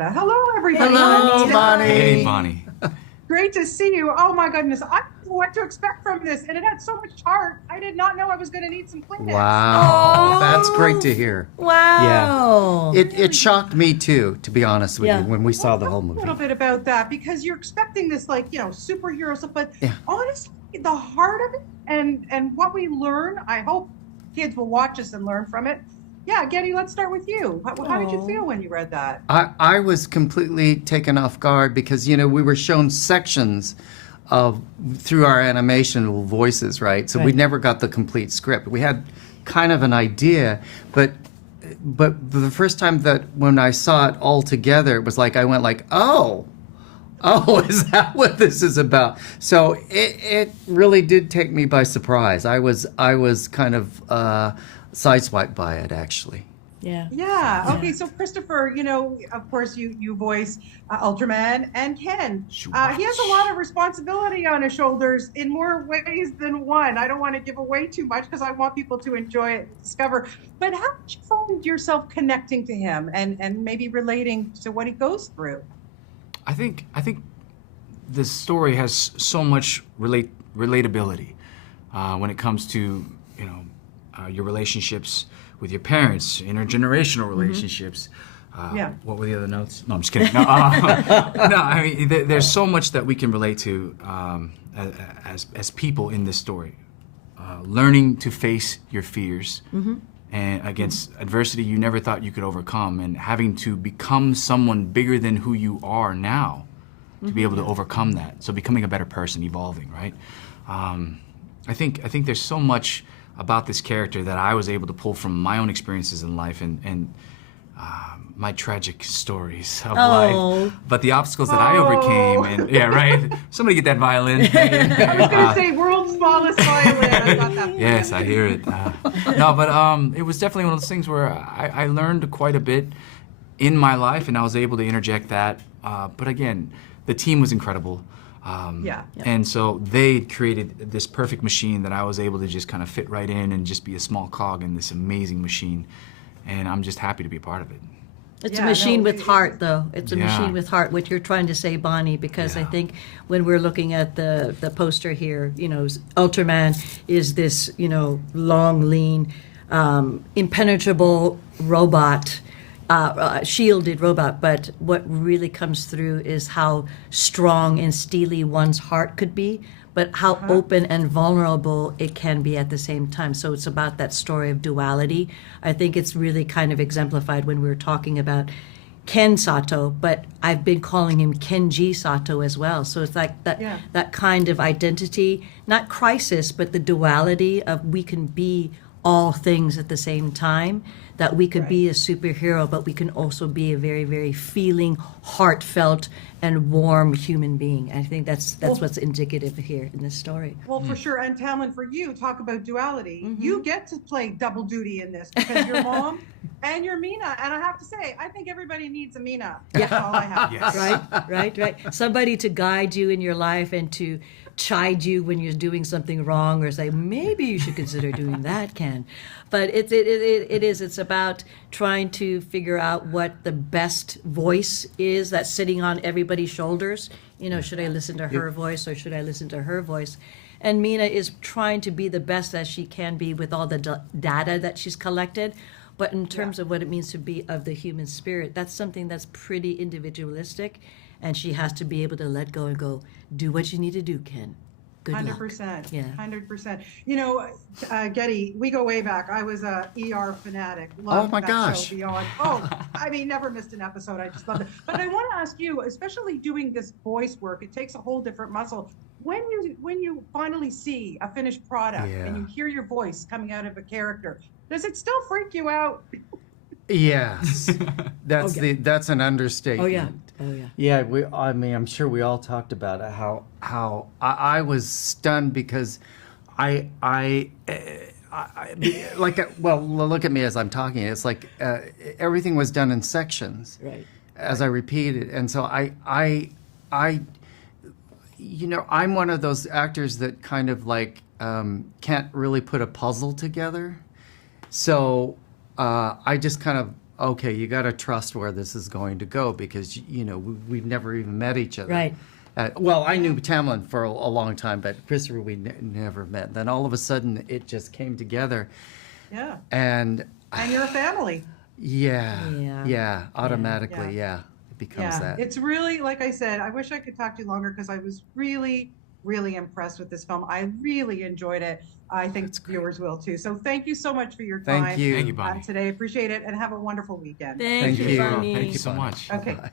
Hello, everybody. Hello, Bonnie. Hey, Bonnie. Great to see you. Oh my goodness, I didn't know what to expect from this, and it had so much heart. I did not know I was going to need some Kleenex. Wow, that's great to hear. Wow. Yeah, it shocked me too, to be honest with Yeah. you, when we saw the Talk whole a movie. little bit about that because you're expecting this, like superhero stuff, but Yeah. honestly, the heart of it and what we learn. I hope kids will watch this and learn from it. Yeah, Gedde, let's start with you. How did you feel when you read that? I was completely taken off guard because we were shown sections of through our animational voices, right? So we Right. never got the complete script. We had kind of an idea, but the first time that when I saw it all together, it was like I went like, oh, is that what this is about? So it really did take me by surprise. I was kind of sideswiped by it, actually. Yeah. Yeah. Okay. So Christopher, of course, you voice Ultraman and Ken. He has a lot of responsibility on his shoulders in more ways than one. I don't want to give away too much because I want people to enjoy it and discover. But how did you find yourself connecting to him and maybe relating to what he goes through? I think this story has so much relatability when it comes to your relationships with your parents, intergenerational relationships. Yeah. What were the other notes? No, I'm just kidding. No, I mean, there's so much that we can relate to as people in this story. Learning to face your fears and against adversity you never thought you could overcome, and having to become someone bigger than who you are now to be able to overcome that. So becoming a better person, evolving, right? I think there's so much about this character that I was able to pull from my own experiences in life and my tragic stories of life, but the obstacles that I overcame, and yeah, right. Somebody get that violin. I was going to say world's smallest violin. I got that. Yes, I hear it. No, but it was definitely one of those things where I learned quite a bit in my life, and I was able to interject that. But again, the team was incredible. And so they created this perfect machine that I was able to just kind of fit right in and just be a small cog in this amazing machine. And I'm just happy to be a part of it. It's a machine with heart, though. It's a machine with heart, what you're trying to say, Bonnie, because I think when we're looking at the poster here, Ultraman is this, long, lean, impenetrable robot, shielded robot, but what really comes through is how strong and steely one's heart could be, but how open and vulnerable it can be at the same time. So it's about that story of duality. I think it's really kind of exemplified when we were talking about Ken Sato, but I've been calling him Kenji Sato as well. So it's like that kind of identity, not crisis, but the duality of we can be all things at the same time, that we could be a superhero, but we can also be a very, very feeling, heartfelt, and warm human being. I think that's what's indicative here in this story. Well, for sure. And Tamlyn, for you, talk about duality. You get to play double duty in this because you're mom and you're Mina. And I have to say, I think everybody needs a Mina. That's all I have. Yes. Right. Somebody to guide you in your life and to chide you when you're doing something wrong, or say maybe you should consider doing that, Ken. But it's about trying to figure out what the best voice is that's sitting on everybody's shoulders. Should I listen to her voice or should I listen to her voice? And Mina is trying to be the best as she can be with all the data that she's collected. But in terms of what it means to be of the human spirit, that's something that's pretty individualistic. And she has to be able to let go and go, do what you need to do, Ken. Good 100%. luck. Yeah. 100%. Gedde, we go way back. I was a ER fanatic. Oh my gosh. Show beyond. I mean, never missed an episode. I just loved it. But I want to ask you, especially doing this voice work, it takes a whole different muscle. When you finally see a finished product and you hear your voice coming out of a character, does it still freak you out? Yes, that's an understatement. Oh yeah. Yeah, I'm sure we all talked about it, how I was stunned because I look at me as I'm talking. It's like everything was done in sections, Right. as I repeated, and so I'm one of those actors that kind of like can't really put a puzzle together. So I just kind of okay, you got to trust where this is going to go because, you know, we've never even met each other. Right. Well, I knew Tamlyn for a long time, but Christopher we never met. Then all of a sudden it just came together. Yeah. And you're a family. yeah, automatically, yeah. It becomes that. It's really, like I said, I wish I could talk to you longer because I was really, really impressed with this film. I really enjoyed it. I think viewers will too. So thank you so much for your time Thank you. Thank you, Bonnie. today. Appreciate it and have a wonderful weekend. Thank Thank you, you. Bonnie. Thank you so much. Okay. Bye.